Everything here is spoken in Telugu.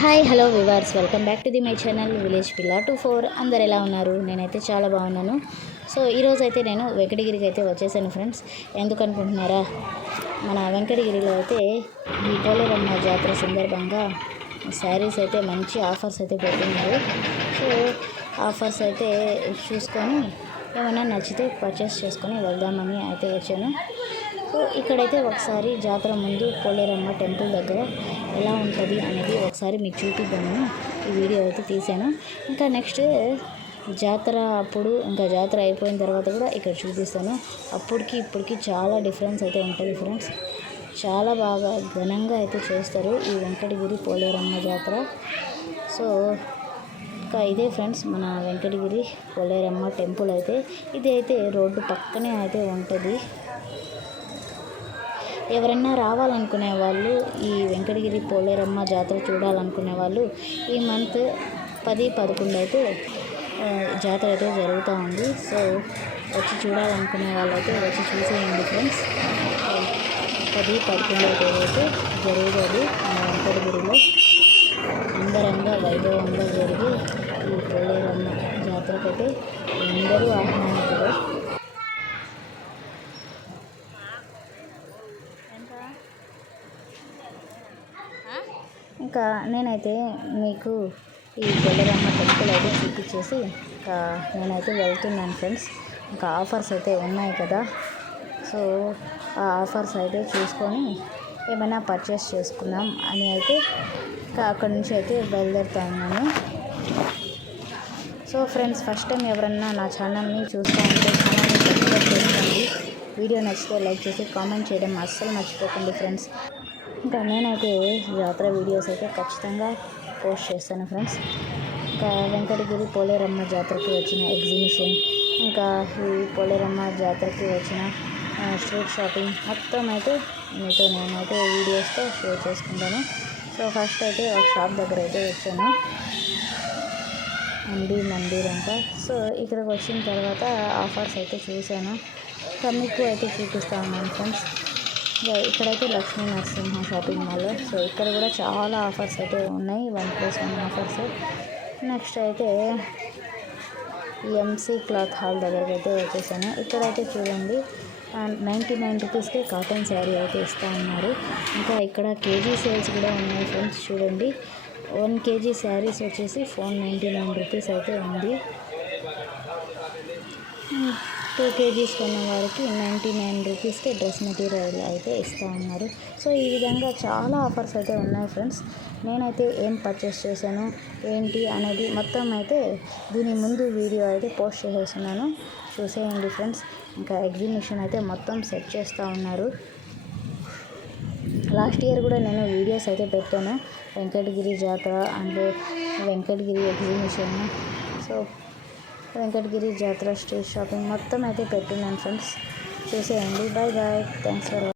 Hi hello viewers, welcome back to my channel village పిల్లా 24. అందరు ఎలా ఉన్నారు? నేనైతే చాలా బాగున్నాను. సో ఈరోజు అయితే నేను వెంకటగిరికి అయితే వచ్చేసాను ఫ్రెండ్స్. ఎందుకు అనుకుంటున్నారా? మన వెంకటగిరిలో అయితే ఈ పోలేరమ్మ జాతర సందర్భంగా శారీస్ అయితే మంచి ఆఫర్స్ అయితే పెడుతున్నారు. సో ఆఫర్స్ అయితే చూసుకొని ఏమైనా నచ్చితే పర్చేస్ చేసుకొని వెళ్దామని అయితే వచ్చాను. సో ఇక్కడైతే ఒకసారి జాతర ముందు పోలేరమ్మ టెంపుల్ దగ్గర ఎలా ఉంటుంది అనేది ఒకసారి మీకు చూపిద్దామని ఈ వీడియో అయితే తీశాను. ఇంకా నెక్స్ట్ జాతర అప్పుడు, ఇంకా జాతర అయిపోయిన తర్వాత కూడా ఇక్కడ చూపిస్తాను. అప్పటికి ఇప్పటికి చాలా డిఫరెన్స్ అయితే ఉంటుంది ఫ్రెండ్స్. చాలా బాగా ఘనంగా అయితే చేస్తారు ఈ వెంకటగిరి పోలేరమ్మ జాతర. సో ఇంకా ఇదే ఫ్రెండ్స్ మన వెంకటగిరి పోలేరమ్మ టెంపుల్ అయితే. ఇది అయితే రోడ్డు పక్కనే అయితే ఉంటుంది. ఎవరైనా రావాలనుకునే వాళ్ళు, ఈ వెంకటగిరి పోలేరమ్మ జాతర చూడాలనుకునే వాళ్ళు ఈ మంత్ 10, 11 అయితే జాతర అయితే జరుగుతూ ఉంది. సో వచ్చి చూడాలనుకునే వాళ్ళైతే వచ్చి చూసేయండి ఫ్రెండ్స్. 10, 11 అయితే జరుగుతుంది మన వెంకటగిరిలో. అంగరంగ వైభవంగా జరిగి ఈ పోలేరమ్మ జాతరకైతే అందరూ ఆహ్వానితులు. ఇంకా నేనైతే మీకు ఈ పోలేరమ్మ టెంపుల్ అయితే చూపించేసి ఇంకా నేనైతే వెళ్తున్నాను ఫ్రెండ్స్. ఇంకా ఆఫర్స్ అయితే ఉన్నాయి కదా, సో ఆ ఆఫర్స్ అయితే చూసుకొని ఏమైనా పర్చేస్ చేసుకుందాం అని అయితే ఇంకా అక్కడి నుంచి అయితే బయలుదేరుతా ఉన్నాను. సో ఫ్రెండ్స్, ఫస్ట్ టైం ఎవరన్నా నా ఛానల్ని చూస్తూ ఉంటే ఛానల్ని సబ్స్క్రైబ్ చేసుకోండి. వీడియో నచ్చితే లైక్ చేసి కామెంట్ చేయడం అస్సలు మర్చిపోకండి ఫ్రెండ్స్. ఇంకా నేనైతే జాతర వీడియోస్ అయితే ఖచ్చితంగా పోస్ట్ చేస్తాను ఫ్రెండ్స్. ఇంకా వెంకటగిరి పోలేరమ్మ జాతరకి వచ్చిన ఎగ్జిబిషన్, ఇంకా ఈ పోలేరమ్మ జాతరకి వచ్చిన స్ట్రీట్ షాపింగ్ మొత్తం అయితే మీతో నేనైతే వీడియోస్తో షేర్ చేసుకుంటాను. సో ఫస్ట్ అయితే ఒక షాప్ దగ్గర అయితే వచ్చాను, మందిర్ అంట. సో ఇక్కడికి వచ్చిన తర్వాత ఆఫర్స్ అయితే చూశాను. ఇంకా మీకు అయితే చూపిస్తా ఉన్నాను ఫ్రెండ్స్. ఇక్కడైతే Lakshmi Narasimha shopping mall. So ఇక్కడ కూడా చాలా ఆఫర్స్ అయితే ఉన్నాయి, 1+1 ఆఫర్స్. నెక్స్ట్ అయితే ఎంసీ క్లాత్ హాల్ దగ్గరికి అయితే వచ్చేసాను. ఇక్కడైతే చూడండి 99 రూపీస్కే కాటన్ శారీ అయితే ఇస్తూ ఉన్నారు. ఇంకా ఇక్కడ కేజీ సేల్స్ కూడా ఉన్నాయి ఫ్రెండ్స్. చూడండి 1 kg శారీస్ వచ్చేసి 499 రూపీస్ అయితే ఉంది. 2 kgs కొన్న వారికి 99 రూపీస్కే డ్రెస్ మెటీరియల్ అయితే ఇస్తూ ఉన్నారు. సో ఈ విధంగా చాలా ఆఫర్స్ అయితే ఉన్నాయి ఫ్రెండ్స్. నేనైతే ఏం పర్చేస్ చేశాను ఏంటి అనేది మొత్తం అయితే దీని ముందు వీడియో అయితే పోస్ట్ చేసేస్తున్నాను, చూసేయండి ఫ్రెండ్స్. ఇంకా ఎగ్జిబిషన్ అయితే మొత్తం సెట్ చేస్తూ ఉన్నారు. లాస్ట్ ఇయర్ కూడా నేను వీడియోస్ అయితే పెట్టాను, వెంకటగిరి జాతర and Venkatagiri exhibition. So Venkatagiri జాతర స్ట్రీట్ షాపింగ్ మొత్తం అయితే పెట్టున్నాను ఫ్రెండ్స్, చూసేయండి. Bye bye, thanks for